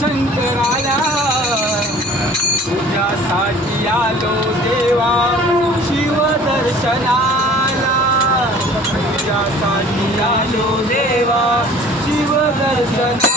शंकराला. तुझ्यासाठी आलो देवा. शिवदर्शनाला तुझ्यासाठी आलो देवा. शिव शिवदर्शनाला